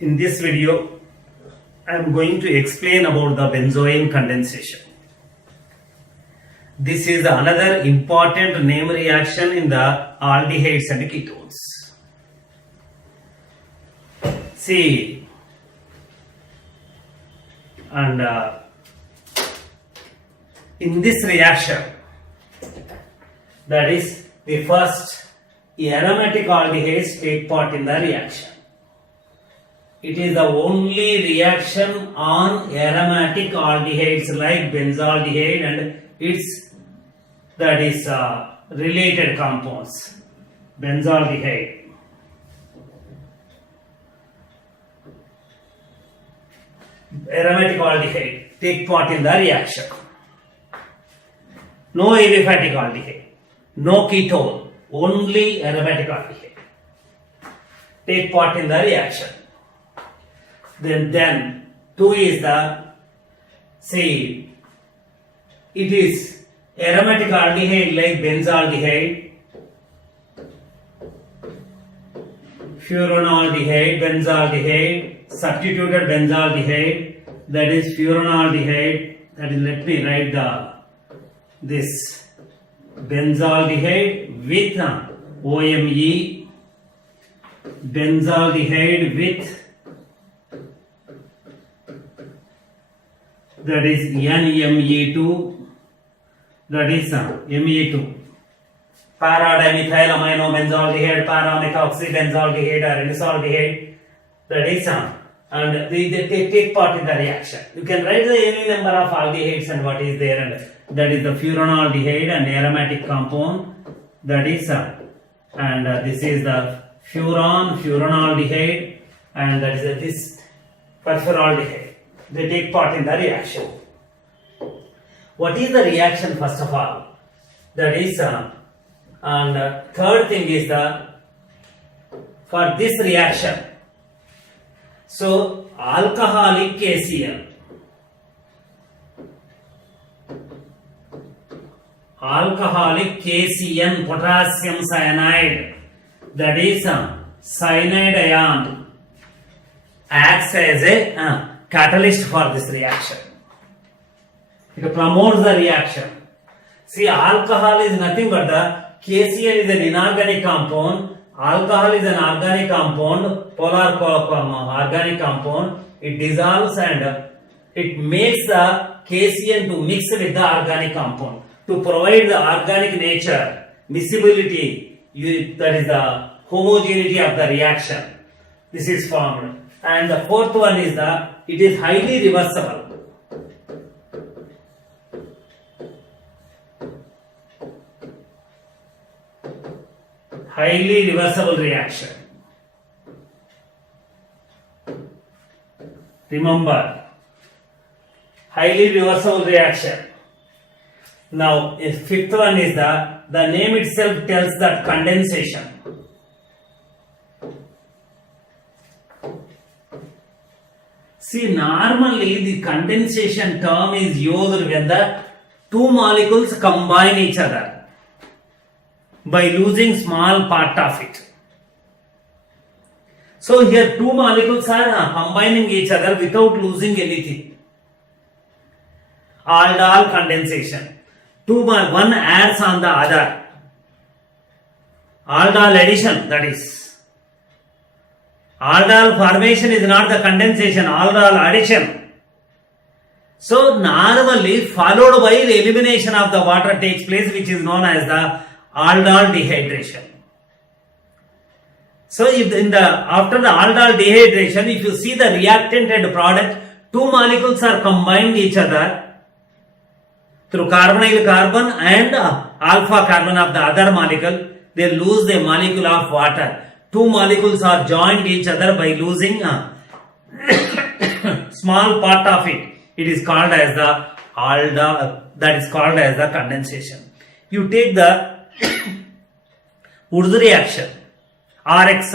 In this video, I am going to explain about the benzoin condensation. This is another important name reaction in the aldehydes and ketones. See, and in this reaction, that is the first aromatic aldehydes take part in the reaction. It is the only reaction on aromatic aldehydes like benzaldehyde and its related compounds. Benzaldehyde, aromatic aldehyde take part in the reaction. No aliphatic aldehyde, no ketone, only aromatic aldehyde take part in the reaction. Then 2 is it is aromatic aldehyde like benzaldehyde, furanaldehyde, benzaldehyde, substituted benzaldehyde, that is furanaldehyde, that is, let me write this benzaldehyde with OMe, benzaldehyde with, that is NMe2, that is Me2, para-dimethyl amino benzaldehyde, para-methoxy benzaldehyde or anisaldehyde, that is and they take part in the reaction. You can write the any number of aldehydes and what is there, and that is the furanaldehyde and aromatic compound, that is and this is the furanaldehyde, and that is this furfural. They take part in the reaction. What is the reaction first of all? That is and third thing is for this reaction. So alcoholic KCl, alcoholic KCN, potassium cyanide, that is cyanide ion, acts as a catalyst for this reaction. It promotes the reaction. See, alcohol is nothing but the KCl is an inorganic compound. Alcohol is an organic compound, polar organic compound. It dissolves and it makes the KCl to mix with the organic compound to provide the organic nature, miscibility, that is the homogeneity of the reaction. This is formed. And the fourth one is it is highly reversible. Highly reversible reaction. Remember, highly reversible reaction. Now, fifth one is the name itself tells that condensation. See, normally the condensation term is used when the two molecules combine each other by losing small part of it. So here two molecules are combining each other without losing anything. Aldol condensation. One adds on the other. Aldol addition, that is. Aldol formation is not the condensation, aldol addition. So normally followed by the elimination of the water takes place, which is known as the aldol dehydration. So if after the aldol dehydration, if you see the reactant and product, two molecules are combined each other through carbonyl carbon and alpha carbon of the other molecule, they lose the molecule of water. Two molecules are joined each other by losing a small part of it. It is called as the aldol, that is called as the condensation. You take the Woods reaction, RX.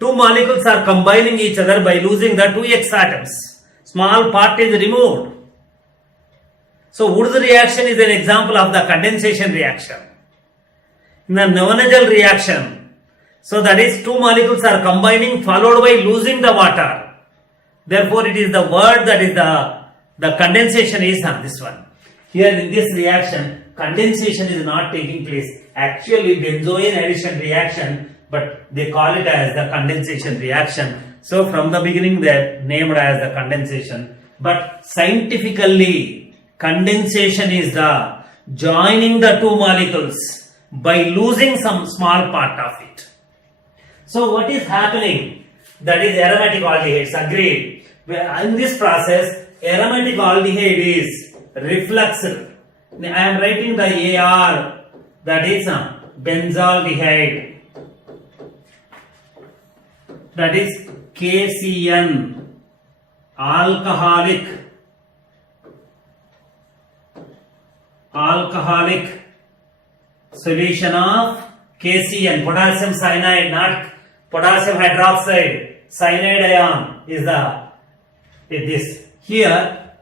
Two molecules are combining each other by losing the 2X atoms. Small part is removed. So Woods reaction is an example of the condensation reaction. In the Nevinagel reaction, So that is two molecules are combining followed by losing the water. Therefore, it is the word that is the condensation is on this one. Here in this reaction, condensation is not taking place. Actually, benzoin addition reaction, but they call it as the condensation reaction. So from the beginning, they named as the condensation. But scientifically, condensation is the joining the two molecules by losing some small part of it. So what is happening? That is aromatic aldehydes. Agreed. In this process, aromatic aldehyde is refluxed. I am writing the AR, that is benzaldehyde. That is KCN, alcoholic solution of KCN, potassium cyanide, not potassium hydroxide. Cyanide ion is this. Here,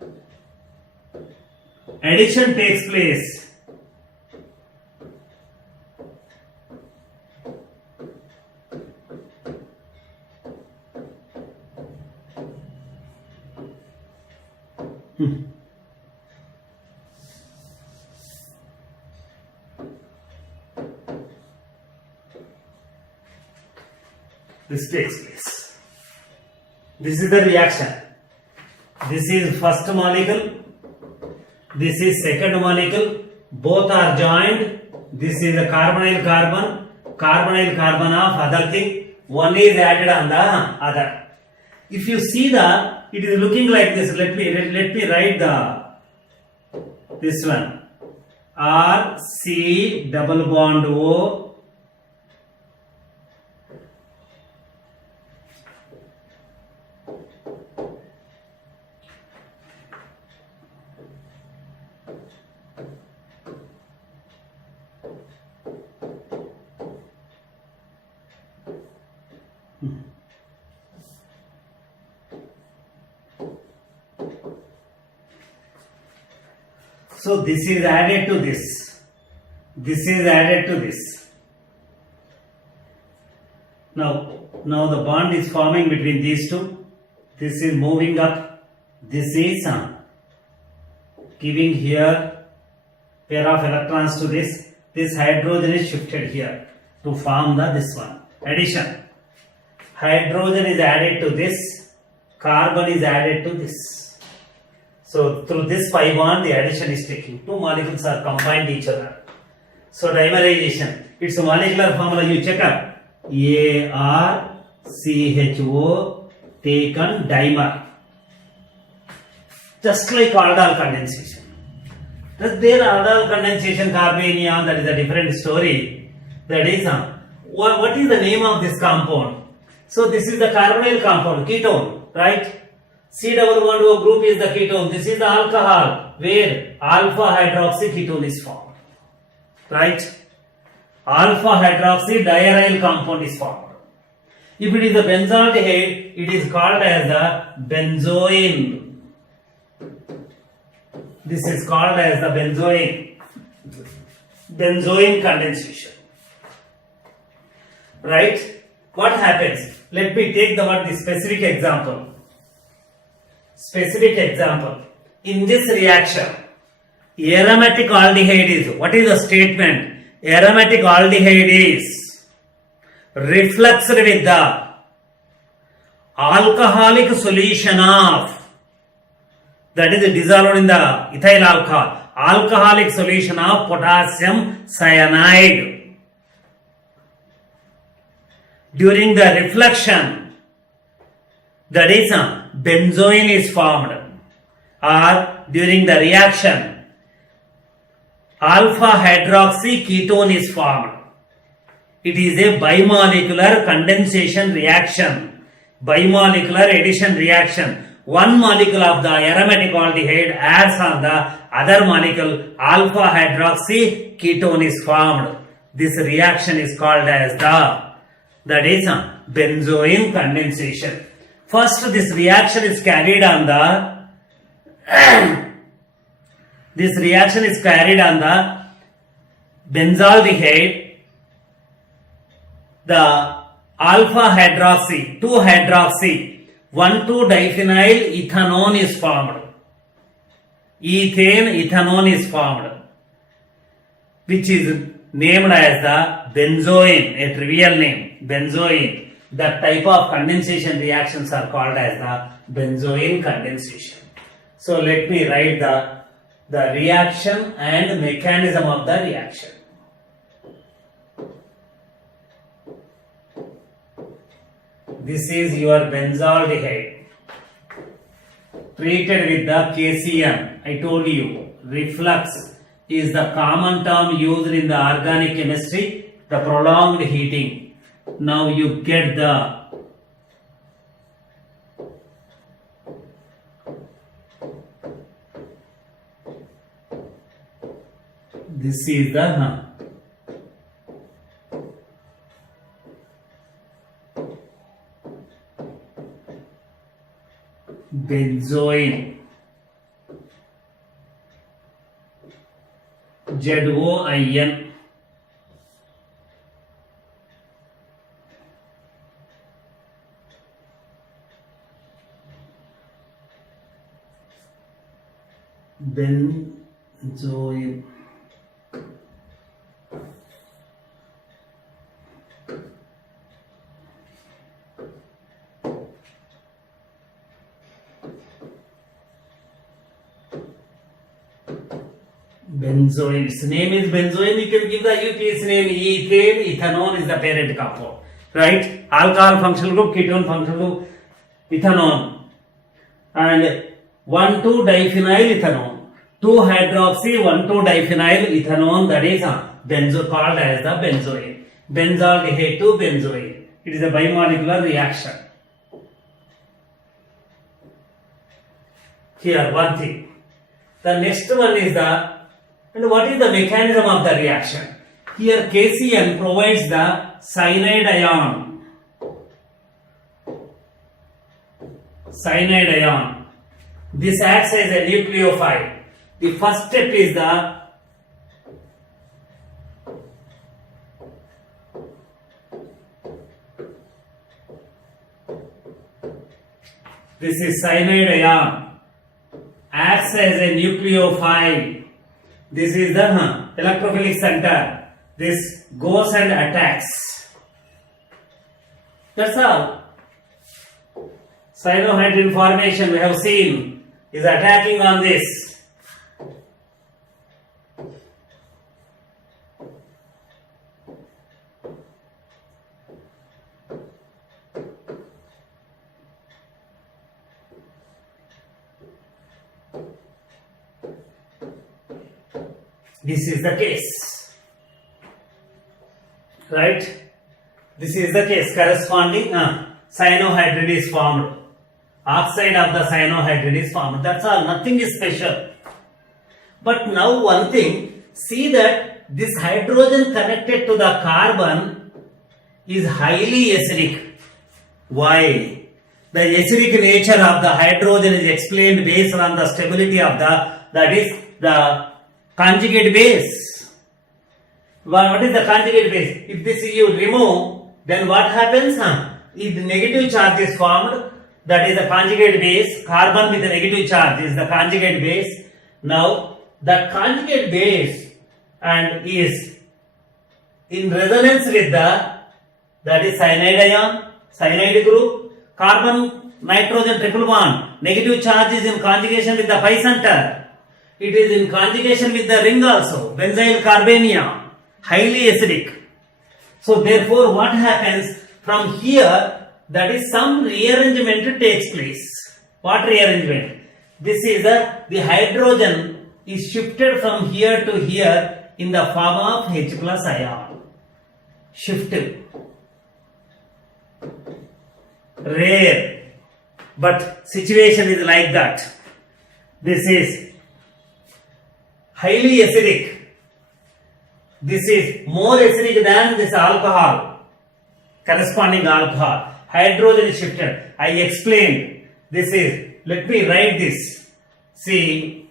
addition takes place. This takes place. This is the reaction. This is first molecule. This is second molecule. Both are joined. This is a carbonyl carbon of other thing. One is added on the other. If you see it is looking like this. Let me write this one. R C double bond O. So this is added to this. This is added to this. Now the bond is forming between these two. This is moving up. This is giving here pair of electrons to this. This hydrogen is shifted here to form this one. Addition. Hydrogen is added to this. Carbon is added to this. So through this pi bond, the addition is taking. Two molecules are combined each other. So dimerization. Its molecular formula you check up. ARCHO taken dimer. Just like aldol condensation. There aldol condensation carbanion, that is a different story. That is what is the name of this compound? So this is the carbonyl compound, ketone, right? C-double-bond-O group is the ketone. This is the alcohol where alpha hydroxy ketone is formed. Right? Alpha hydroxy diaryl compound is formed. If it is the benzaldehyde, it is called as the benzoin. This is called as the benzoin condensation. Right? What happens? Let me take the specific example. Specific example. In this reaction, aromatic aldehyde is, what is the statement? Aromatic aldehyde is refluxed with the alcoholic solution of, that is dissolved in the ethyl alcohol, alcoholic solution of potassium cyanide. During the reflection, that is benzoin is formed, or during the reaction, alpha hydroxy ketone is formed. It is a bimolecular condensation reaction, bimolecular addition reaction. One molecule of the aromatic aldehyde adds on the other molecule, alpha hydroxy ketone is formed. This reaction is called as that is benzoin condensation. First, this reaction is carried on the benzaldehyde. the alpha hydroxy, 2-hydroxy, 1,2-diphenyl ethanone is formed. Ethane ethanone is formed, which is named as the benzoene, a trivial name, benzoene. That type of condensation reactions are called as the benzoene condensation. So let me write the reaction and mechanism of the reaction. This is your benzaldehyde treated with the KCM. I told you, reflux is the common term used in the organic chemistry, the prolonged heating. Now you get this is the benzoin, ZOIN. Benzoin. Benzoin. Its name is benzoin. You can give the its name ethane. Ethanone is the parent compound, right? Alcohol functional group, ketone functional group, ethanone, and 1,2-diphenyl ethanone. 2-hydroxy 1,2-diphenyl ethanone, that is called as the benzoin. Benzaldehyde to benzoin. It is a bimolecular reaction. Here one thing. The next one is and what is the mechanism of the reaction? Here KCN provides the cyanide ion. Cyanide ion. This acts as a nucleophile. The first step is this is cyanide ion, acts as a nucleophile. This is the electrophilic center. This goes and attacks. That's all. Cyanohydrin formation we have seen is attacking on this. This is the case, right? This is the case. Corresponding cyanohydride is formed. Oxide of the cyanohydride is formed. That's all. Nothing is special. But now one thing, see that this hydrogen connected to the carbon is highly acidic. Why? The acidic nature of the hydrogen is explained based on the stability of the conjugate base. What is the conjugate base? If this you remove, then what happens? If the negative charge is formed, that is the conjugate base. Carbon with a negative charge is the conjugate base. Now, the conjugate base and is in resonance with that is cyanide ion, cyanide group, carbon, nitrogen triple bond. Negative charge is in conjugation with the pi center. It is in conjugation with the ring also, benzyl carbanium, highly acidic. So therefore what happens from here, that is some rearrangement takes place. What rearrangement? This is the hydrogen is shifted from here to here in the form of H plus ion. Shifted. Rare. But situation is like that. This is highly acidic. This is more acidic than this alcohol, corresponding alcohol. Hydrogen is shifted. I explained. This is, let me write this. See,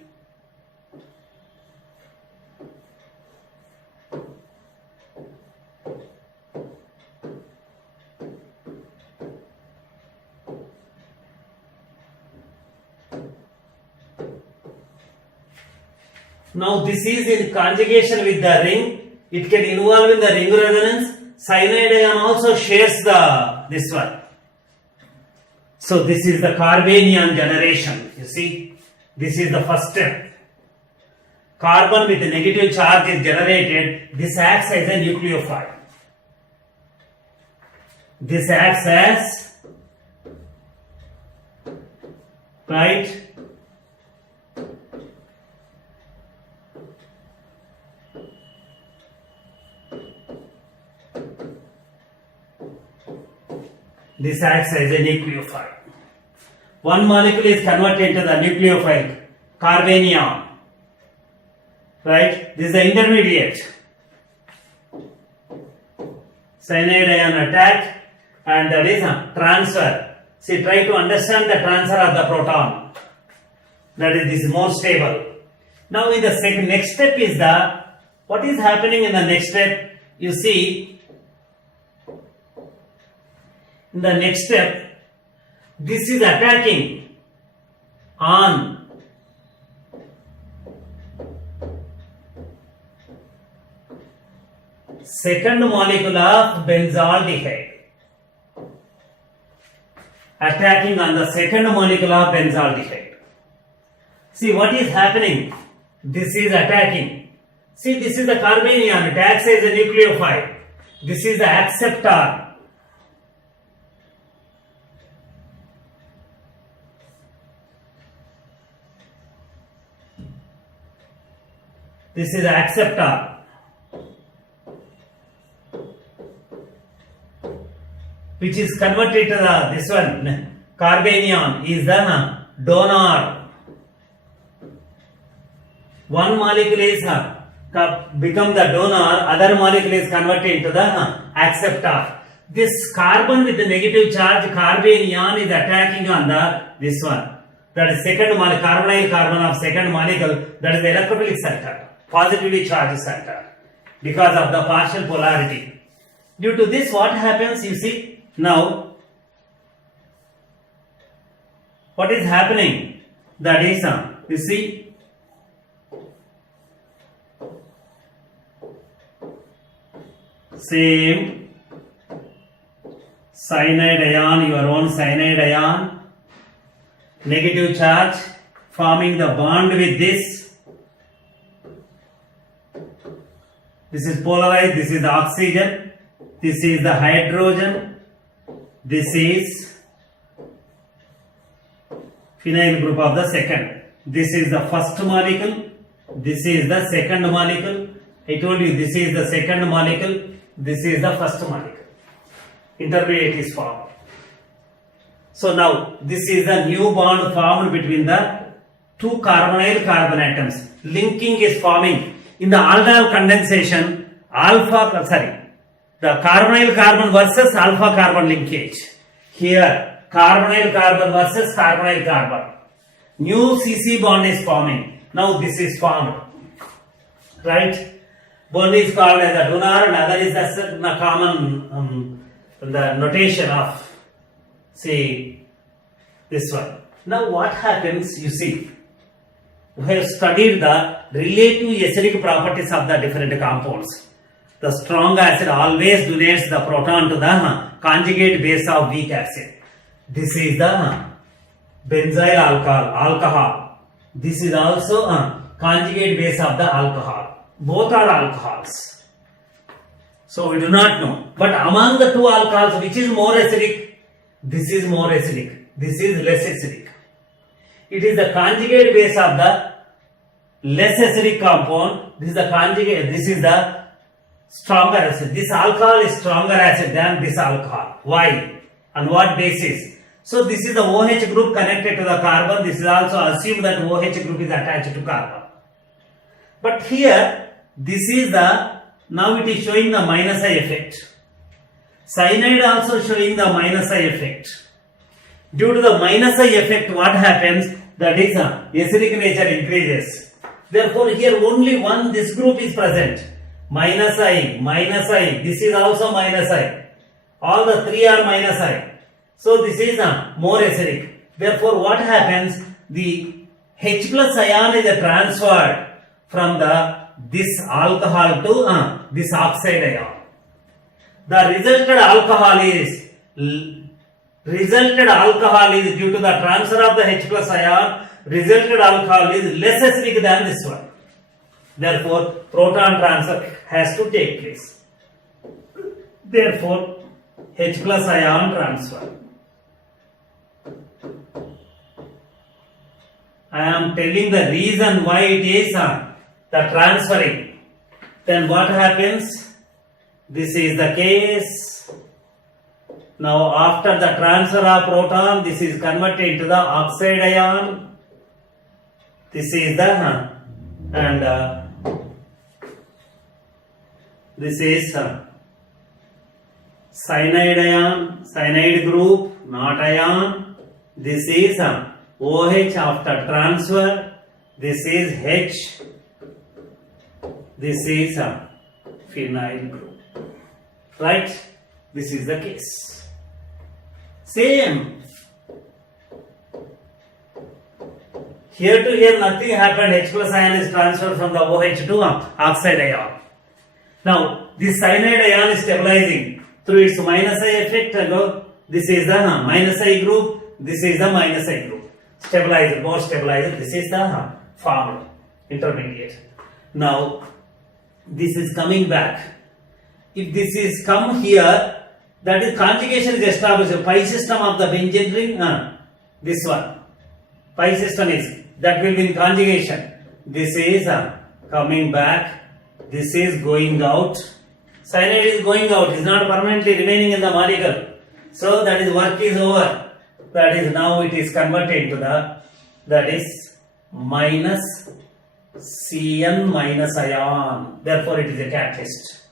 Now this is in conjugation with the ring. It can involve in the ring resonance. Cyanide ion also shares this one. So this is the carbanion generation. You see, this is the first step. Carbon with a negative charge is generated. This acts as a nucleophile. This acts as, right? This acts as a nucleophile. One molecule is converted into the nucleophile, carbanion. Right? This is the intermediate. Cyanide ion attack, and that is a transfer. See, try to understand the transfer of the proton. That is, this is more stable. Now, in the next step is what is happening in the next step? You see, in the next step, this is attacking on second molecule of benzaldehyde. Attacking on the second molecule of benzaldehyde. See what is happening? This is attacking. See, this is the carbanion. It acts as a nucleophile. This is the acceptor. This is the acceptor, which is converted to this one. Carbanion is the donor. One molecule is become the donor, other molecule is converted into the acceptor. This carbon with the negative charge, carbanion, is attacking on this one. That is second molecule, carbonyl carbon of second molecule. That is the electrophilic center. Positively charged center because of the partial polarity. Due to this, what happens? You see, now what is happening? That is, you see, same cyanide ion, your own cyanide ion, negative charge forming the bond with this. This is polarized, this is the oxygen, this is the hydrogen, this is phenyl group of the second. This is the first molecule, this is the second molecule. I told you this is the second molecule, this is the first molecule. Intermediate is formed. So now this is the new bond formed between the two carbonyl carbon atoms. Linking is forming. In the aldol condensation, the carbonyl carbon versus alpha carbon linkage. Here, carbonyl carbon versus carbonyl carbon. New CC bond is forming. Now this is formed. Right? One is called as a donor and other is the common the notation of, say, this one. Now what happens, you see, we have studied the relative acidic properties of the different compounds. The strong acid always donates the proton to the conjugate base of weak acid. This is the benzyl alcohol. This is also conjugate base of the alcohol. Both are alcohols. So we do not know. But among the two alcohols, which is more acidic? This is more acidic. This is less acidic. It is the conjugate base of the less acidic compound. This is the conjugate. This is the stronger acid. This alcohol is stronger acid than this alcohol. Why? On what basis? So this is the OH group connected to the carbon. This is also assumed that OH group is attached to carbon. But here, this is the, now it is showing the minus I effect. Cyanide also showing the minus I effect. Due to the minus I effect, what happens? That is, acidic nature increases. Therefore, here only one, this group is present. Minus I, this is also minus I. All the three are minus I. So this is more acidic. Therefore, what happens? the H plus ion is transferred from this alcohol to this oxide ion. The resulted alcohol is due to the transfer of the H plus ion. Resulted alcohol is less acidic than this one. Therefore, proton transfer has to take place. Therefore, H plus ion transfer. I am telling the reason why it is the transferring. Then what happens? This is the case. Now after the transfer of proton, this is converted into the oxide ion. This is the this is cyanide ion, cyanide group, not ion. This is OH after transfer. This is H. This is phenyl group. Right? This is the case. Same. Here to here nothing happened. H plus ion is transferred from the OH to oxide ion. Now this cyanide ion is stabilizing through its minus I effect. This is the minus I group. This is the minus I group. Stabilizer, more stabilizer. This is the formed intermediate. Now this is coming back. If this is come here, that is conjugation is established. Pi system of the benzene ring, this one. Pi system is, that will be in conjugation. This is coming back. This is going out. Cyanide is going out. It is not permanently remaining in the molecule. So that is work is over. That is now it is converted to that is minus Cn minus ion. Therefore it is a catalyst.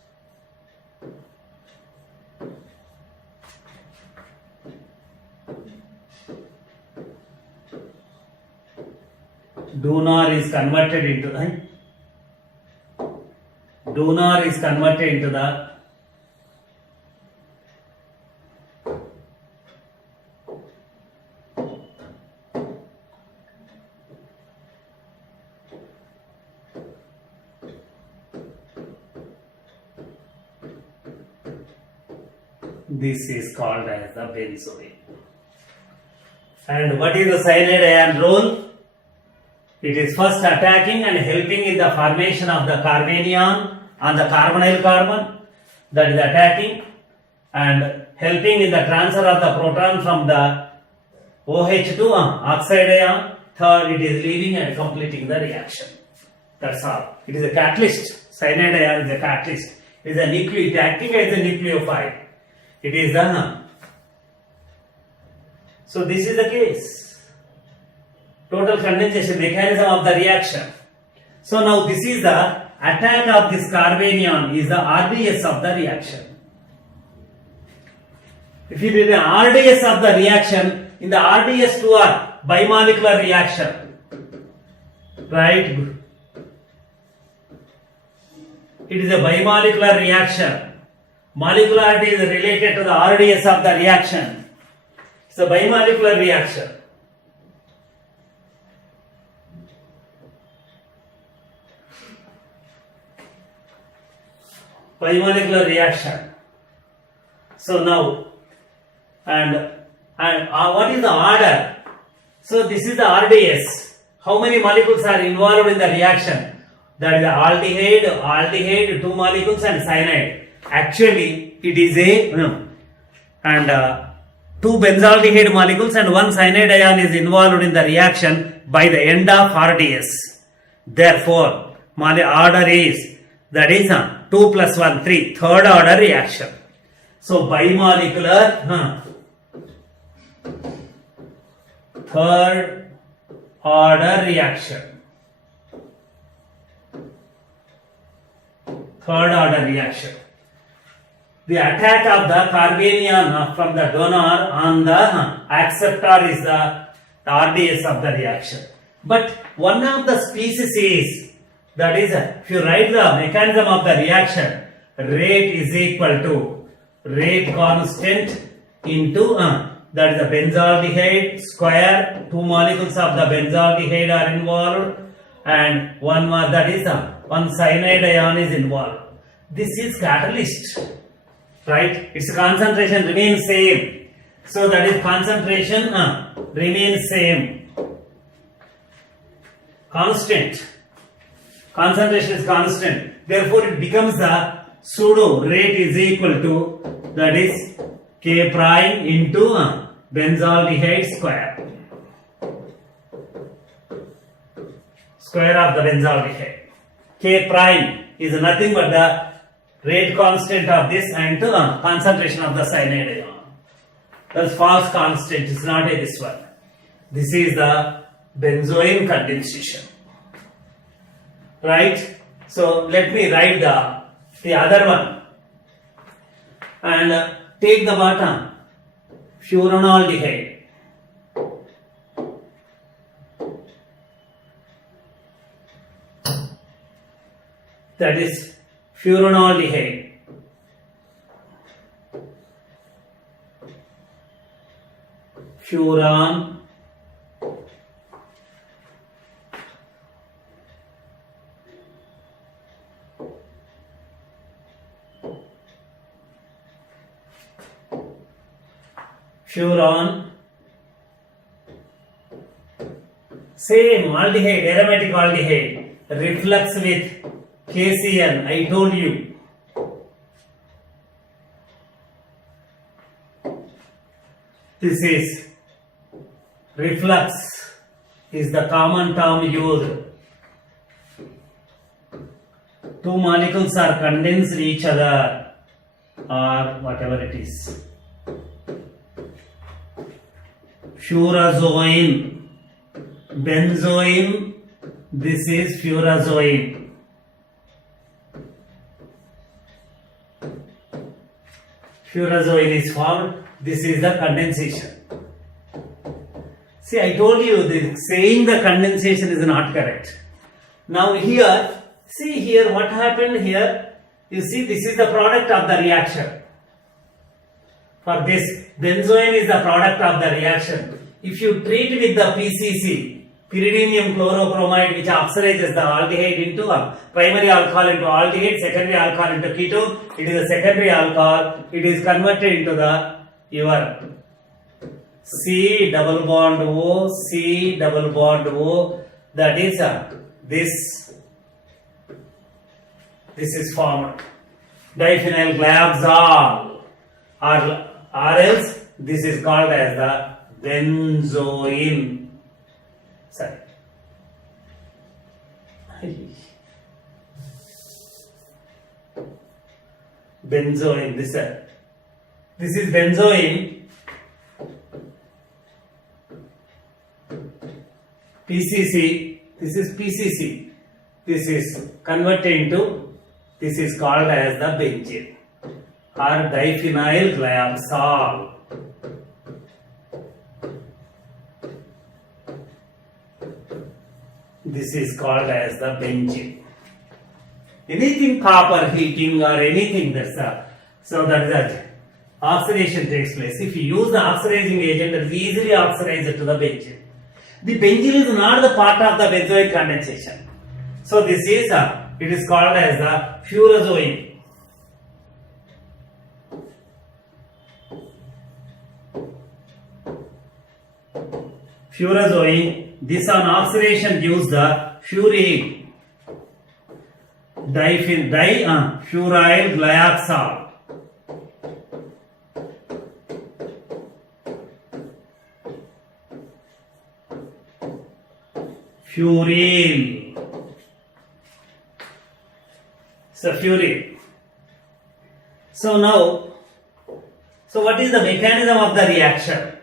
Donor is converted into the this is called as the benzoate. And what is the cyanide ion role? It is first attacking and helping in the formation of the carbanion on the carbonyl carbon. That is attacking and helping in the transfer of the proton from the OH to oxide ion. Third, it is leaving and completing the reaction. That's all. It is a catalyst. Cyanide ion is a catalyst. It is a nucleophile, acting as a nucleophile. It is the so this is the case. Total condensation mechanism of the reaction. So now this is the attack of this carbanion is the RDS of the reaction. If you did the RDS of the reaction, in the RDS to a bimolecular reaction, right? It is a bimolecular reaction. Molecularity is related to the RDS of the reaction. It's a bimolecular reaction. Bimolecular reaction. So now, and what is the order? So this is the RDS. How many molecules are involved in the reaction? That is the aldehyde, 2 molecules and cyanide. Actually, it is a 2 benzaldehyde molecules and 1 cyanide ion is involved in the reaction by the end of RDS. Therefore, order is that is 2 plus 1, 3, third order reaction. So bimolecular third order reaction. Third order reaction. The attack of the carbanion from the donor on the acceptor is the RDS of the reaction. But one of the species is, that is, if you write the mechanism of the reaction, rate is equal to rate constant into that is the benzaldehyde square. Two molecules of the benzaldehyde are involved, and one more, that is one cyanide ion is involved. This is catalyst, right? Its concentration remains same. So that is concentration remains same, constant. Concentration is constant. Therefore, it becomes the pseudo rate is equal to, that is K prime into benzaldehyde square. Square of the benzaldehyde. K prime is nothing but the rate constant of this and concentration of the cyanide ion. That's false constant. It's not this one. This is the benzoin condensation. Right? So let me write the other one. And take the bottom. Furanaldehyde. That is furanaldehyde. Furan furan, same aldehyde, aromatic aldehyde, reflux with KCl, I told you. This is reflux, is the common term used. Two molecules are condensed each other, or whatever it is. Furazone, benzoin, this is furazone. Furazone is formed, this is the condensation. See, I told you that saying the condensation is not correct. Now here, see here what happened here. You see, this is the product of the reaction. For this, benzoin is the product of the reaction. If you treat with the PCC, pyridinium chlorochromide, which oxidizes the aldehyde into a primary alcohol into aldehyde, secondary alcohol into ketone, it is a secondary alcohol. It is converted into the your C double bond O, C double bond O. That is this is formed diphenyl glabzol, or else this is called as the benzoin. Sorry. Benzoin. This is benzoin. PCC. This is PCC. This is converted into. This is called as the benzene or diphenyl glabzol. This is called as the benzene. Anything copper heating or anything so that is that oxidation takes place. If you use the oxidizing agent, it is easily oxidized to the benzene. The benzene is not the part of the benzoic condensation. So this is it is called as the furazone. Furazone. This on oxidation gives the furyl furyl glyoxal. Furyl. So furyl. So now, what is the mechanism of the reaction?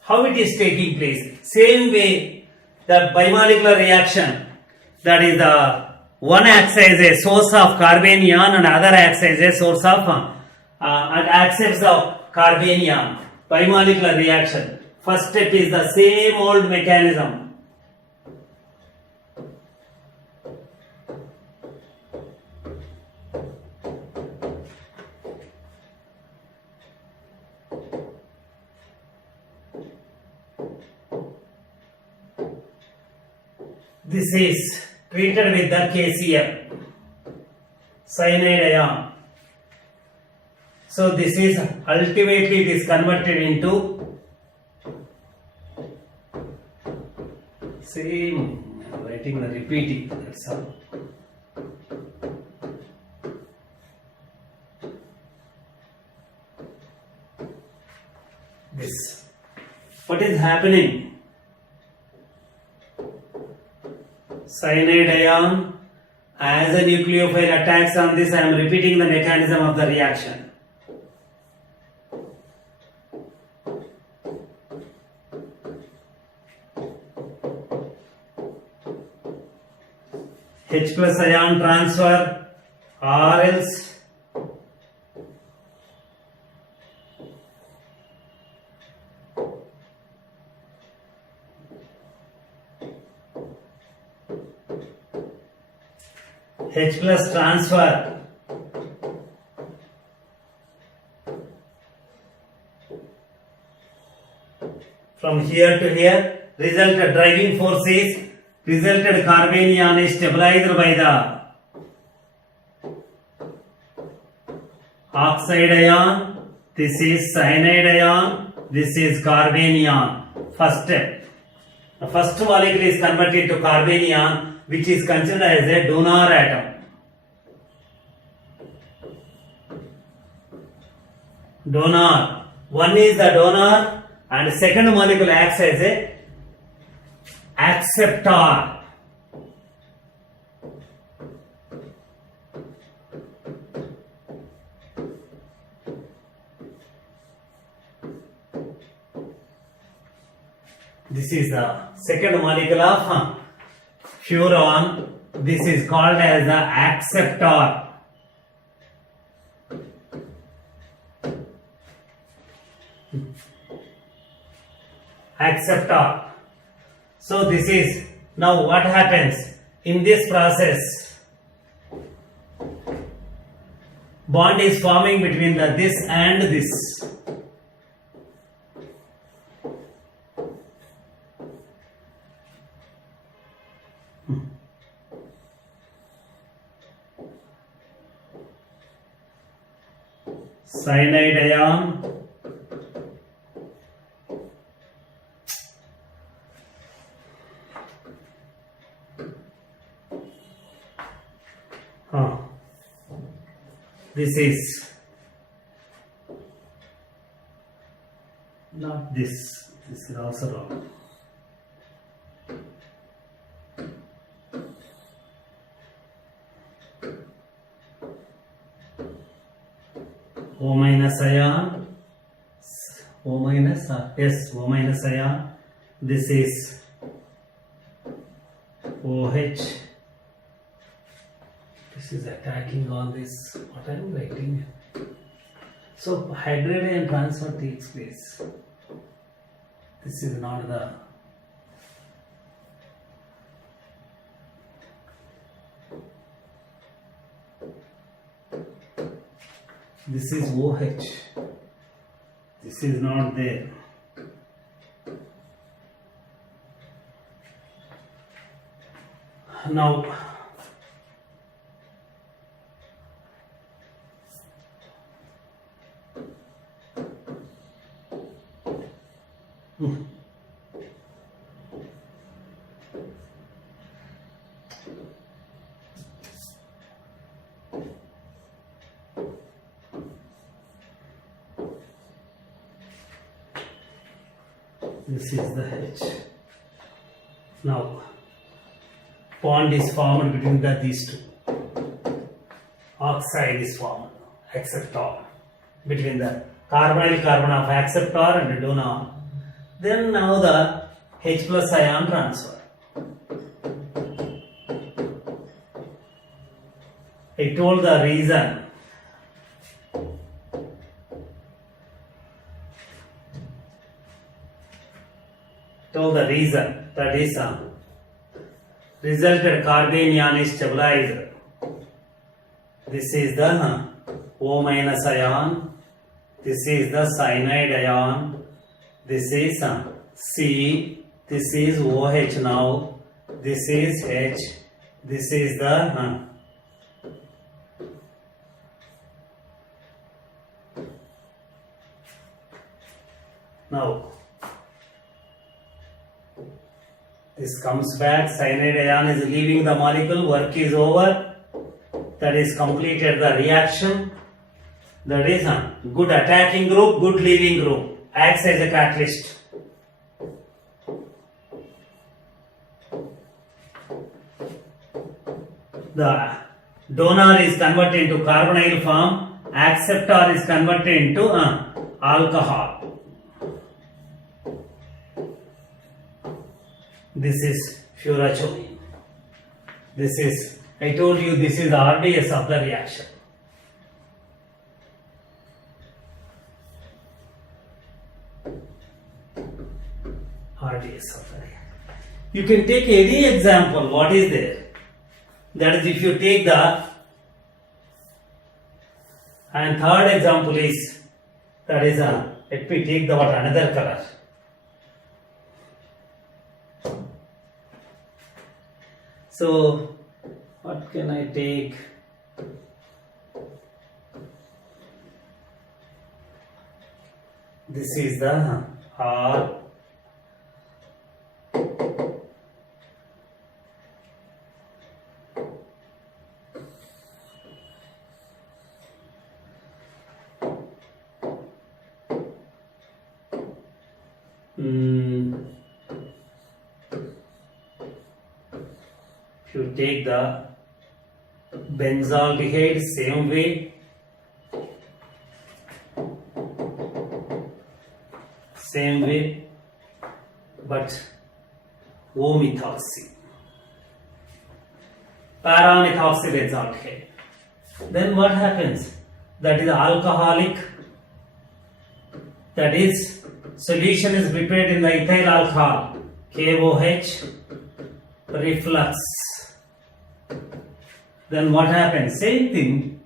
How it is taking place? Same way, the bimolecular reaction, that is the one acts as a source of carbanion and other acts as a source of and accepts the carbanion. Bimolecular reaction. First step is the same old mechanism. This is treated with the KCl, cyanide ion. So this is ultimately it is converted into same. I'm writing the repeating. That's all. This. What is happening? Cyanide ion as a nucleophile attacks on this. I am repeating the mechanism of the reaction. H plus ion transfer or else H plus transfer from here to here resulted driving force is resulted carbanion is stabilized by the oxide ion. This is cyanide ion, this is carbanion. First step, the first molecule is converted to carbanion, which is considered as a donor atom. Donor. One is the donor and second molecule acts as a acceptor. This is the second molecule of furan. This is called as the acceptor. Acceptor. So this is now what happens in this process. Bond is forming between the this and this. Cyanide ion this is not this. This is also wrong. O minus ion, O minus, yes, O minus ion. This is OH. This is attacking on this. What I am writing. So hydrogen transfer takes place. This is not the. This is OH. This is not there. Now, this is the H. Now, bond is formed between these two. Oxide is formed, acceptor, between the carbonyl carbon of acceptor and donor. Then now the H plus ion transfer. I told the reason. That is resulted carbanion is stabilized. This is the O minus ion. This is the cyanide ion. This is C. This is OH now. This is H. This is the now this comes back. Cyanide ion is leaving the molecule. Work is over. That is completed the reaction. That is good attacking group, good leaving group. Acts as a catalyst. The donor is converted into carbonyl form. Acceptor is converted into alcohol. This is furanolene. This is, I told you, this is the RDS of the reaction. RDS of the reaction. You can take any example. What is there? That is, if you take the, and third example is, that is let me take the what another color. So what can I take? This is the R. If you take the benzaldehyde, same way, but O-methoxy, para-methoxybenzaldehyde. Then what happens? That is alcoholic. That is, solution is prepared in the ethyl alcohol, KOH, reflux. Then what happens? Same thing.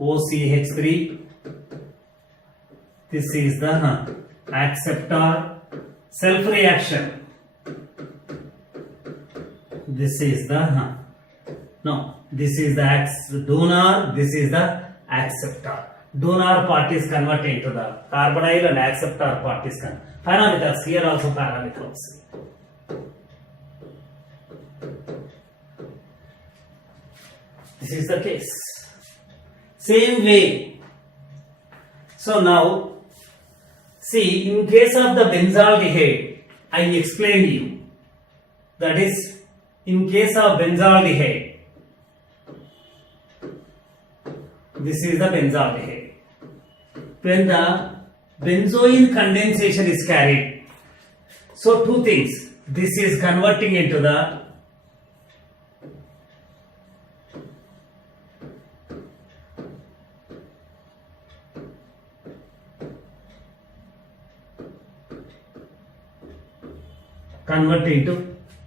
OCH3. This is the acceptor. Self reaction. This is the this is the donor. This is the acceptor. Donor part is converted into the carbonyl and acceptor part is converted. Parameters here also parameters. This is the case. Same way. So now, see, in case of the benzaldehyde, I explained you. That is, in case of benzaldehyde, this is the benzaldehyde. When the benzoyl condensation is carried, so two things. This is converting into the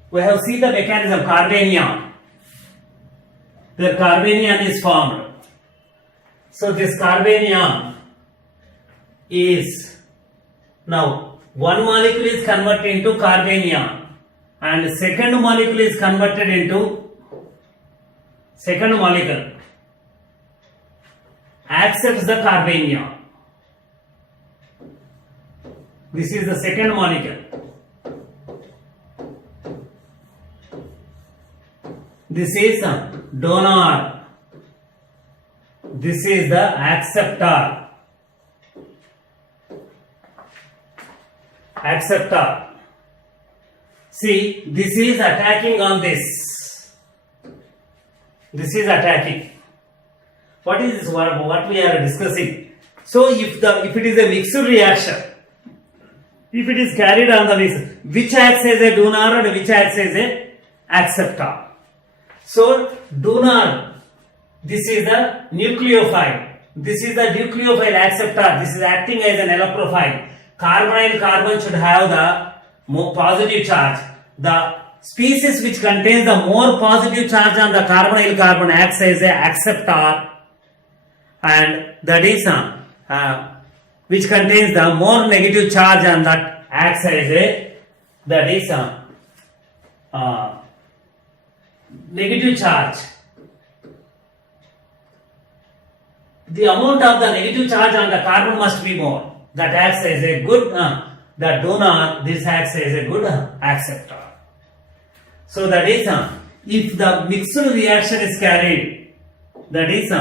we have seen the mechanism, carbanion. The carbanion is formed. So this carbanion is, now one molecule is converted into carbanion and second molecule is converted into, second molecule accepts the carbanion. This is the second molecule. This is the donor. This is the acceptor. See, this is attacking on this. This is attacking. What is this? What we are discussing? So, if it is a mixed reaction, if it is carried on the mix, which acts as a donor and which acts as a acceptor? So, donor, this is the nucleophile. This is the nucleophile acceptor. This is acting as an electrophile. Carbonyl carbon should have the more positive charge. The species which contains the more positive charge on the carbonyl carbon acts as a acceptor, and that is which contains the more negative charge on that acts as a, that is negative charge. The amount of the negative charge on the carbon must be more. That acts as a good, the donor, this acts as a good acceptor. So that is, if the mixed reaction is carried, that is,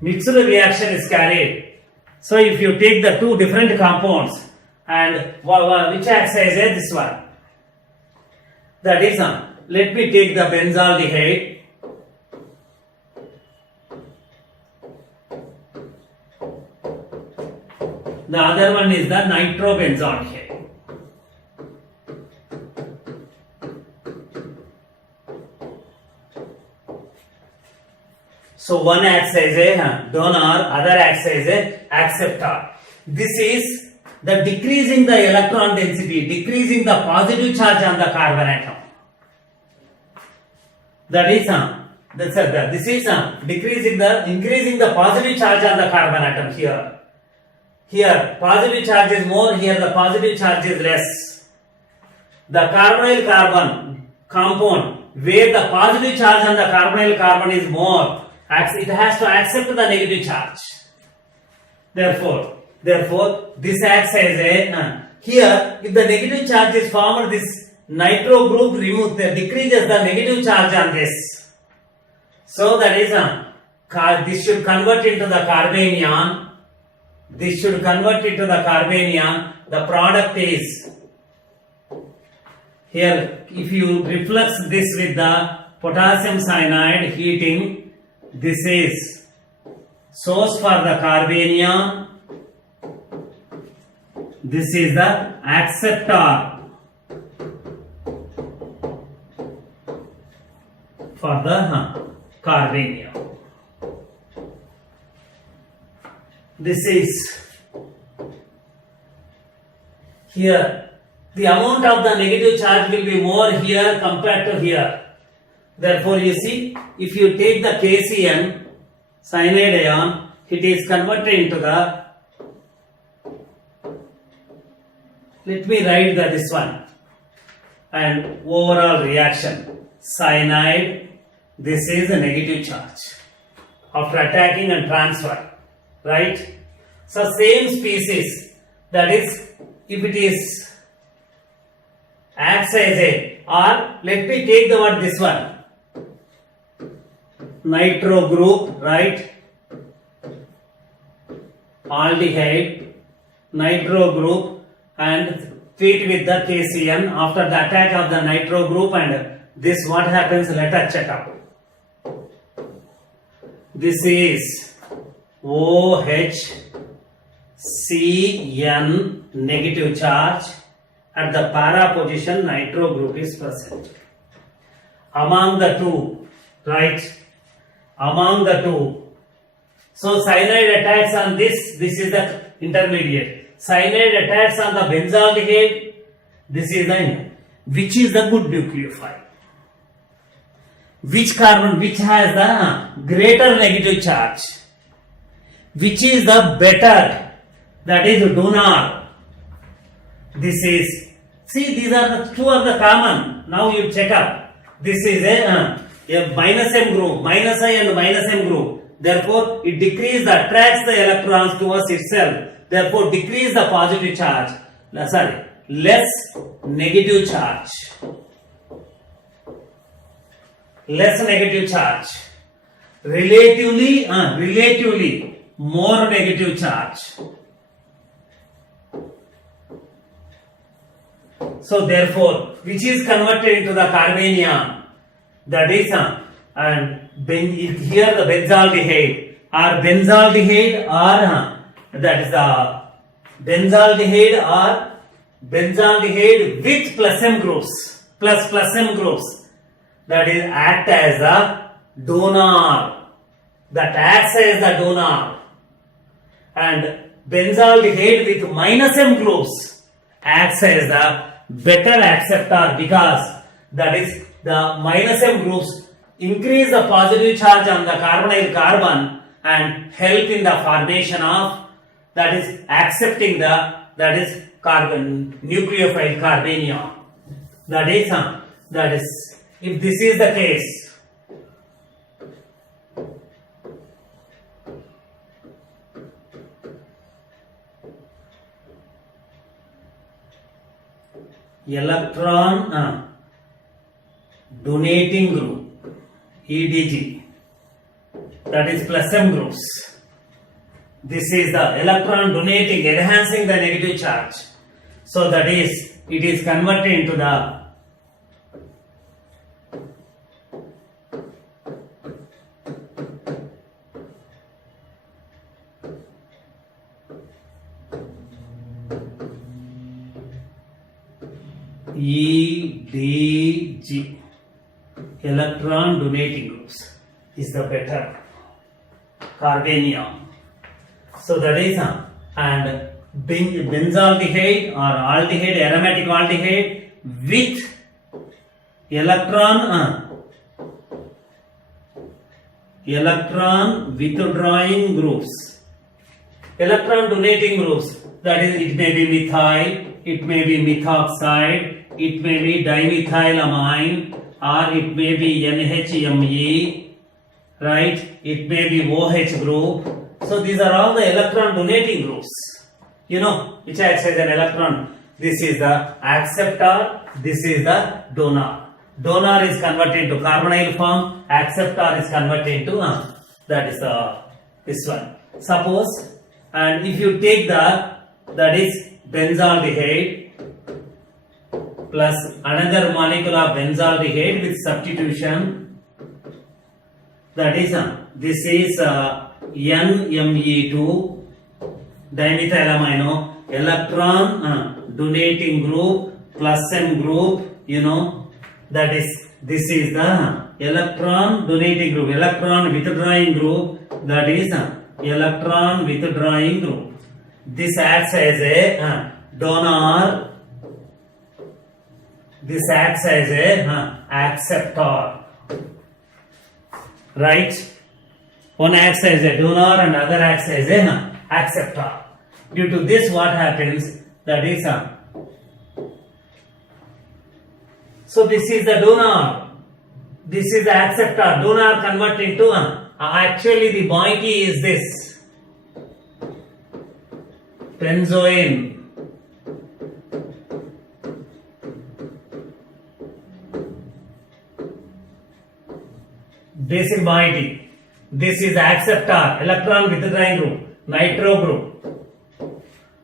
mixed reaction is carried. So if you take the two different compounds and which acts as a this one, that is, let me take the benzaldehyde. The other one is the nitrobenzaldehyde. So one acts as a donor, other acts as a acceptor. This is the decreasing the electron density, decreasing the positive charge on the carbon atom. That is, this is increasing the positive charge on the carbon atom here. Here positive charge is more, here the positive charge is less. The carbonyl carbon compound where the positive charge on the carbonyl carbon is more, it has to accept the negative charge. Therefore this acts as a, here if the negative charge is formed, this nitro group decreases the negative charge on this. So that is, this should convert into the carbanion. This should convert into the carbanion. The product is, here if you reflux this with the potassium cyanide heating, this is source for the carbanion, this is the acceptor for the carbanion. This is, here the amount of the negative charge will be more here compared to here. Therefore you see, if you take the KCN cyanide ion, it is converted into the, let me write this one, and overall reaction cyanide, this is a negative charge after attacking and transfer. Right? So same species, that is, if it is acts as a, or let me take the word this one, nitro group, right? Aldehyde, nitro group, and treat with the KCN. After the attack of the nitro group and this, what happens? Let us check up. This is OHCN negative charge. At the para position, nitro group is present. Among the two, right? Among the two. So cyanide attacks on this is the intermediate. Cyanide attacks on the benzaldehyde, this is the, which is the good nucleophile? Which carbon, which has the greater negative charge? Which is the better? That is donor. This is, see, these are the two of the common. Now you check up. This is a minus M group, minus I and minus M group. Therefore, it attracts the electrons towards itself. Therefore, decrease the positive charge. Less negative charge. Less negative charge. Relatively more negative charge. So therefore, which is converted into the carbanion, that is, and here the benzaldehyde or that is the benzaldehyde with plus M groups, plus M groups, that is act as a donor, that acts as the donor, and benzaldehyde with minus M groups acts as the better acceptor, because that is the minus M groups increase the positive charge on the carbonyl carbon and help in the formation of that is accepting that is carbon nucleophile carbanion. That is if this is the case, electron donating group EDG, that is plus M groups. This is the electron donating, enhancing the negative charge. So that is, it is converted into the EDG, electron donating groups is the better carbanion. So that is and benzaldehyde or aldehyde, aromatic aldehyde with electron withdrawing groups, electron donating groups. That is, it may be methyl, it may be methoxide, it may be dimethylamine, or it may be NHMe, right? It may be OH group. So these are all the electron donating groups. You know which acts as an electron. This is the acceptor, this is the donor. Donor is converted to carbonyl form, acceptor is converted into that is this one. Suppose, and if you take that is benzaldehyde plus another molecule of benzaldehyde with substitution, that is this is NMe2 dimethylamino, electron donating group plus M group, you know, that is, this is the electron donating group, electron withdrawing group, that is electron withdrawing group. This acts as a donor, this acts as a acceptor, right? One acts as a donor and other acts as a acceptor. Due to this, what happens, that is so this is the donor, this is the acceptor. Donor convert into actually the moiety is this benzoin, basic moiety. This is the acceptor, electron withdrawing group, nitro group.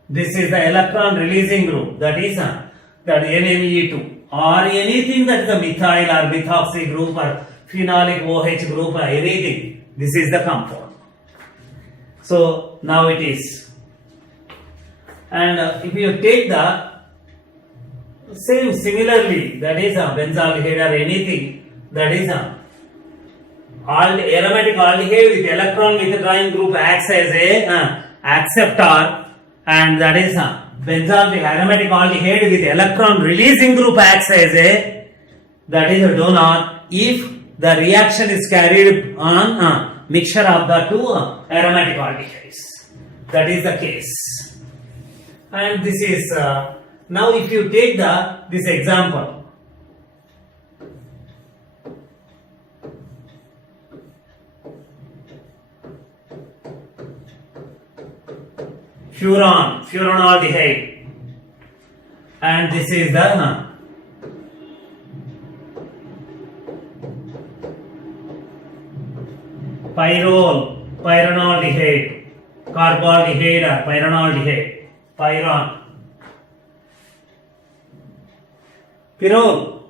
This is the electron releasing group, that is that NMe2, or anything that is a methyl or methoxy group or phenolic OH group or anything. This is the compound. So now it is. And if you take the same similarly, that is benzaldehyde or anything, that is aromatic aldehyde with electron withdrawing group acts as a acceptor, and that is benzaldehyde, aromatic aldehyde with electron releasing group acts as a, that is a donor, if the reaction is carried on mixture of the two aromatic aldehydes. That is the case. And this is now if you take this example, furanaldehyde, and this is the pyranaldehyde, carbaldehyde or pyranaldehyde, pyrrole.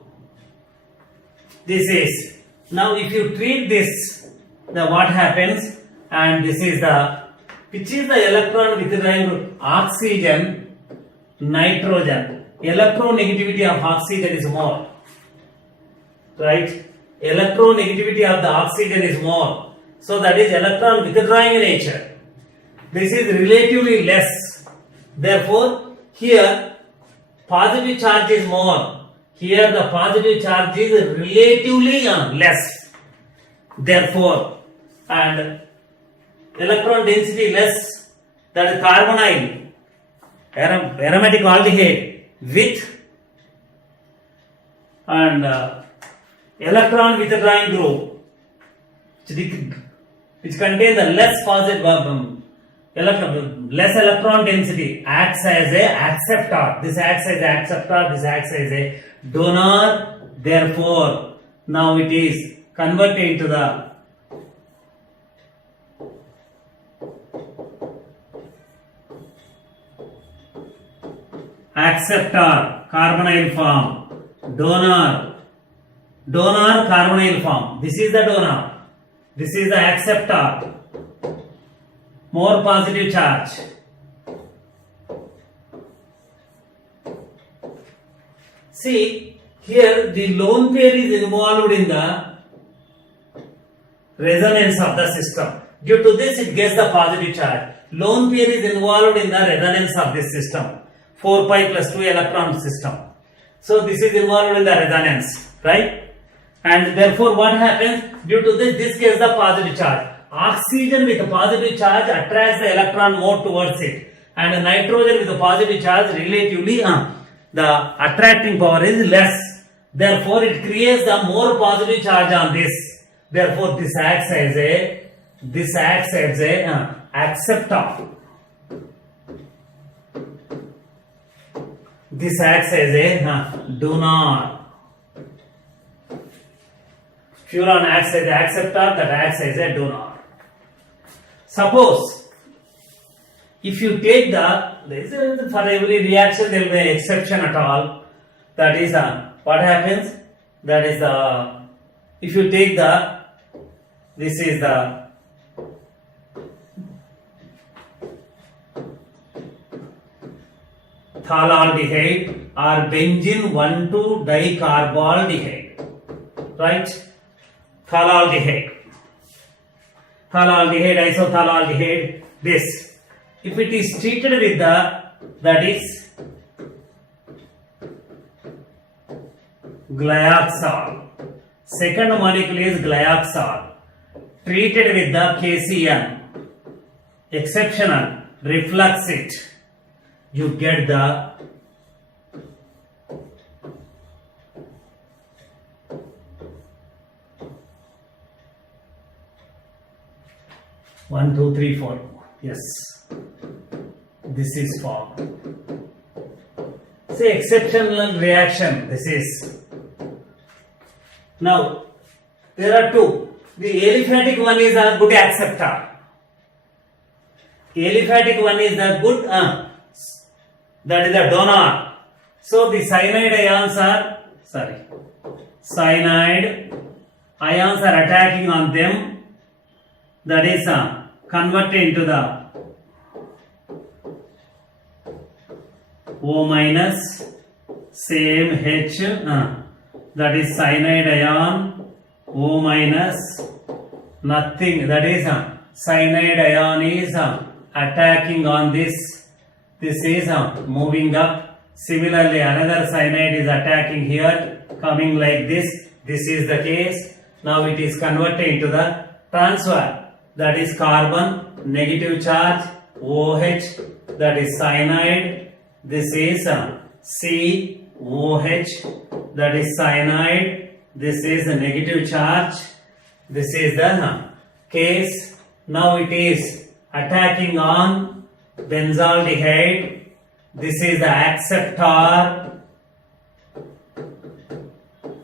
This is, now if you treat this, the what happens, and this is the, which is the electron withdrawing group, oxygen, nitrogen. Electronegativity of oxygen is more, right? Electronegativity of the oxygen is more, so that is electron withdrawing nature. This is relatively less, therefore here positive charge is more, here the positive charge is relatively less, therefore, and electron density less, that is carbonyl, aromatic aldehyde with and electron withdrawing group, which contains the less positive less electron density, acts as a acceptor. This acts as a acceptor, this acts as a donor. Therefore, now it is converted into the acceptor, carbonyl form, donor, carbonyl form. This is the donor, this is the acceptor, more positive charge. See, here the lone pair is involved in the resonance of the system. Due to this, it gets the positive charge. Lone pair is involved in the resonance of this system. 4 pi plus 2 electron system. So this is involved in the resonance, right? And therefore what happens? Due to this, this gets the positive charge. Oxygen with a positive charge attracts the electron more towards it. And nitrogen with a positive charge relatively, the attracting power is less. Therefore it creates the more positive charge on this. Therefore this acts as a acceptor. This acts as a donor. Furan acts as an acceptor, that acts as a donor. Suppose if you take for every reaction there will be an exception at all. That is what happens? That is if you take this is the phthalaldehyde or benzene 1,2-dicarbonaldehyde, right? Phthalaldehyde, isophthalaldehyde, this. If it is treated with that is glyoxal, second molecule is glyoxal, treated with the KCN, exceptional, reflux it, you get the one, two, three, four. Yes, this is formed. Say exceptional reaction. This is. Now there are two. The aliphatic one is a good acceptor. Aliphatic one is the good. That is a donor. So the cyanide ions are attacking on them. That is converted into the O minus, same H, that is cyanide ion, O minus, nothing, that is cyanide ion is attacking on this. This is moving up. Similarly, another cyanide is attacking here, coming like this. This is the case. Now it is converted into the transfer. That is carbon, negative charge, OH, that is cyanide. This is COH, that is cyanide. This is the negative charge. This is the case. Now it is attacking on benzaldehyde. This is the acceptor.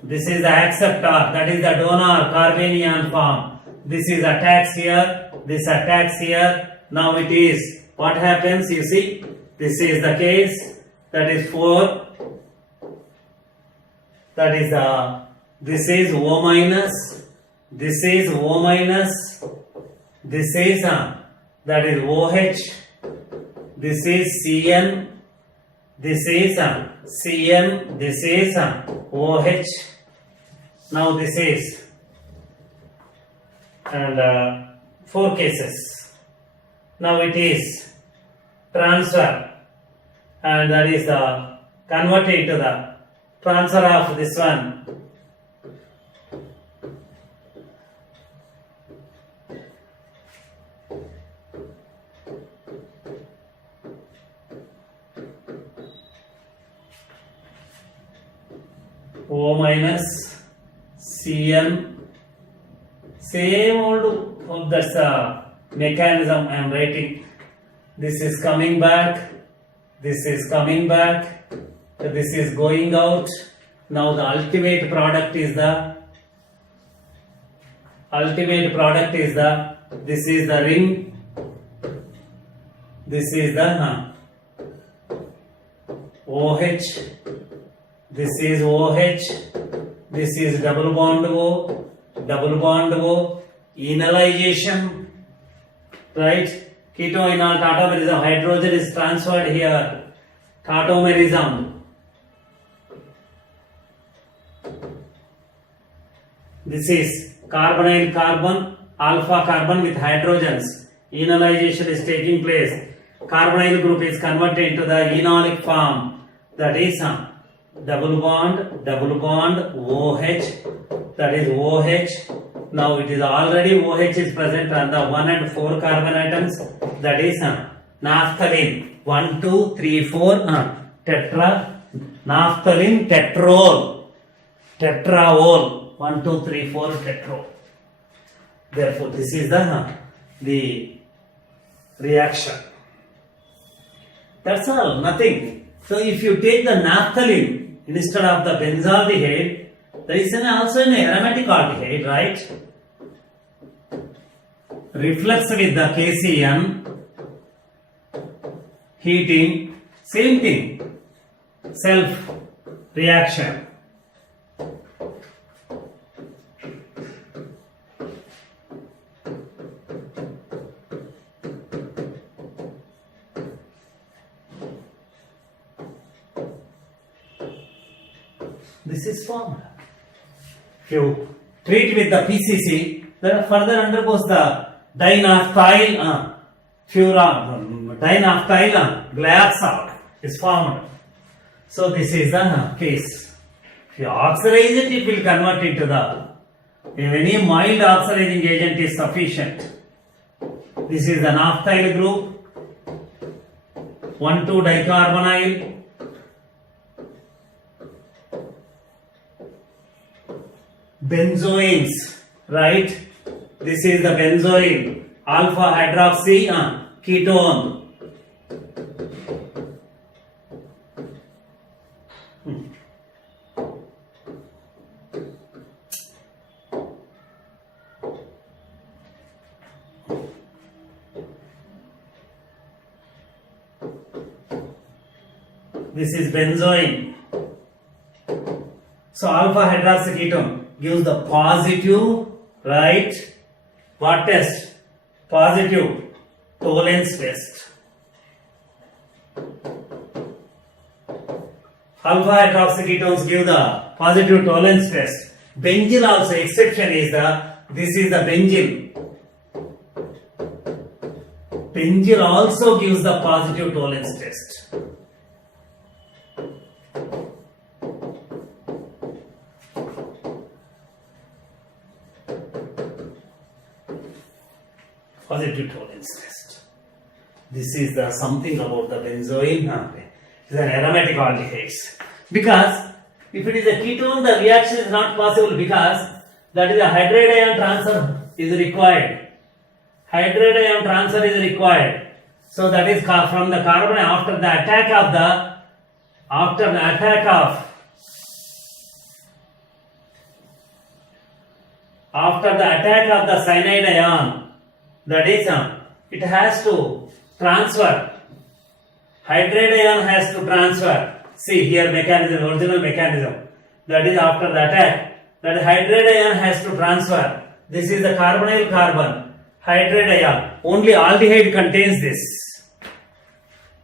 This is the acceptor, that is the donor, carbanion form. This is attacks here, this attacks here. Now it is, what happens, you see, this is the case, that is 4, that is this is O minus, this is O minus, this is that is OH, this is CN, this is CN, this is OH. Now this is, and 4 cases. Now it is transfer, and that is the converted to the transfer of this one. O minus Cn. Same old, that's a mechanism I am writing. This is coming back, this is coming back, this is going out. Now the ultimate product is this is the ring, this is the OH, this is OH, this is double bond O, enolization, right? Ketoenol tautomerism, hydrogen is transferred here, tautomerism. This is carbonyl carbon, alpha carbon with hydrogens. Enolization is taking place. Carbonyl group is converted into the enolic form. That is double bond, OH. That is OH. Now it is already OH is present on the 1 and 4 carbon atoms. That is naphthalene. 1, 2, 3, 4. Tetra. Naphthalene tetraol. Tetraol. 1, 2, 3, 4 tetraol. Therefore, this is the reaction. That's all, nothing. So, if you take the naphthalene instead of the benzaldehyde, there is also an aromatic aldehyde, right? Reflux with the KCN, heating, same thing, self reaction. This is formula. If you treat with the PCC, then further undergoes the dinaphthyl glyoxal is formed. So this is the case. If you oxidize it, it will convert into if any mild oxidizing agent is sufficient. This is the naphthyl group, 1,2 dicarbonyl. Benzoanes, right? This is the benzoyl, alpha hydroxy ketone. This is benzoin. So alpha hydroxy ketone gives the positive, right? What test? Positive Tollens test. Alpha hydroxy ketones give the positive Tollens test. Benzyl also, exception is this is the benzyl. Benzyl also gives the positive Tollens test. Positive Tollens test. This is the something about the benzoin. It is an aromatic aldehydes. Because if it is a ketone, the reaction is not possible because that is a hydride ion transfer is required. Hydride ion transfer is required. So that is from the carbon after the attack of the cyanide ion. That is, it has to transfer. Hydride ion has to transfer. See here mechanism, original mechanism. That is after the attack. That hydride ion has to transfer. This is the carbonyl carbon. Hydride ion. Only aldehyde contains this.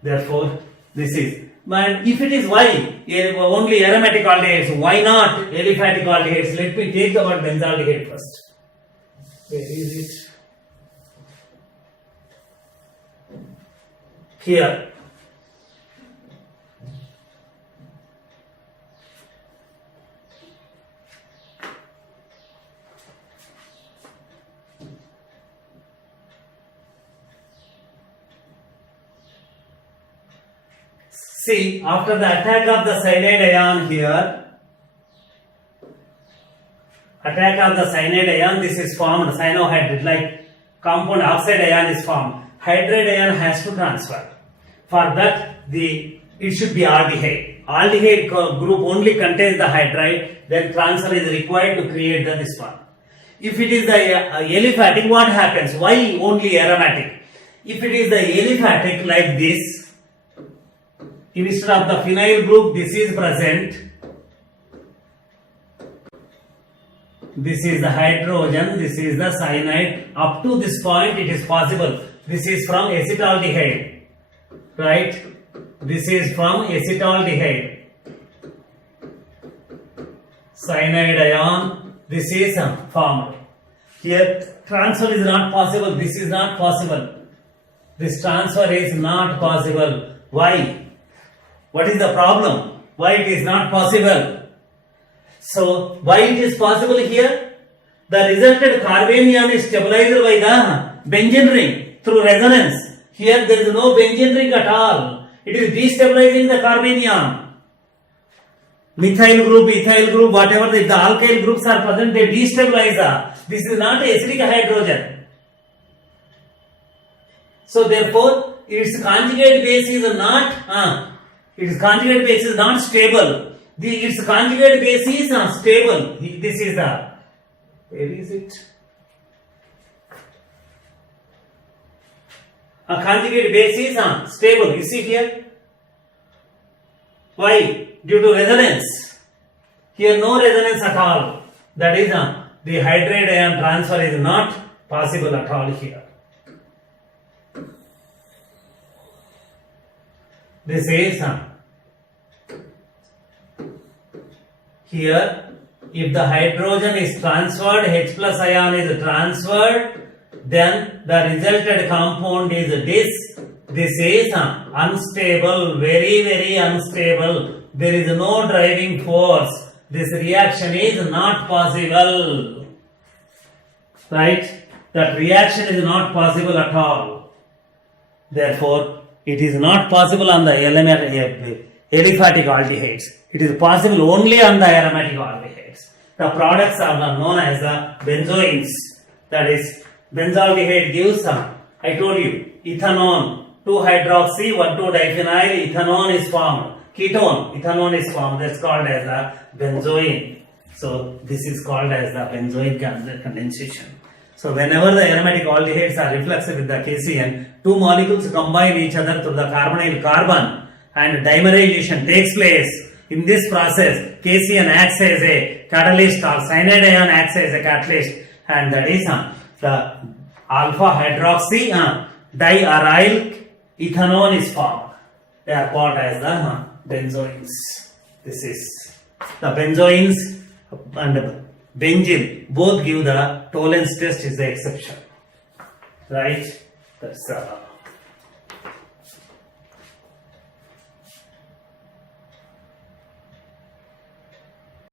Therefore, this is. But if it is Y, only aromatic aldehydes, why not aliphatic aldehydes? Let me take the word benzaldehyde first. Where is it? Here. See, after the attack of the cyanide ion here, attack of the cyanide ion, this is formed cyanohydride, like compound oxide ion is formed. Hydride ion has to transfer. For that, it should be aldehyde. Aldehyde group only contains the hydride, then transfer is required to create this one. If it is the aliphatic, what happens? Why only aromatic? If it is the aliphatic like this, instead of the phenyl group, this is present. This is the hydrogen, this is the cyanide. Up to this point, it is possible. This is from acetaldehyde, right? This is from acetaldehyde. Cyanide ion, this is formed. Here, transfer is not possible. This is not possible. This transfer is not possible. Why? What is the problem? Why it is not possible? So, why it is possible here? The resulted carbanion is stabilized by the benzene ring through resonance. Here there is no benzene ring at all. It is destabilizing the carbanion. Methyl group, ethyl group, whatever the alkyl groups are present, they destabilize. This is not acidic hydrogen. So therefore, its conjugate base is not stable. Its conjugate base is stable. This is the, where is it? A conjugate base is stable. You see here? Why? Due to resonance. Here no resonance at all. That is the hydride ion transfer is not possible at all here. This is here, if the hydrogen is transferred, H plus ion is transferred, then the resulted compound is this. This is unstable, very, very unstable. There is no driving force. This reaction is not possible. Right? That reaction is not possible at all. Therefore, it is not possible on the aliphatic aldehydes. It is possible only on the aromatic aldehydes. The products are known as the benzoins. That is, benzaldehyde gives, I told you, ethanol, 2-hydroxy, 1,2-diphenyl, ethanol is formed. Ketone, ethanol is formed. That's called as a benzoin. So, this is called as the benzoic condensation. So, whenever the aromatic aldehydes are refluxed with the KCN, two molecules combine each other through the carbonyl carbon and dimerization takes place. In this process, KCN acts as a catalyst or cyanide ion acts as a catalyst, and that is the alpha hydroxy diaryl ethanol is formed. They are called as the benzoins. This is the benzoins and benzene both give the Tollens test is the exception, right? That's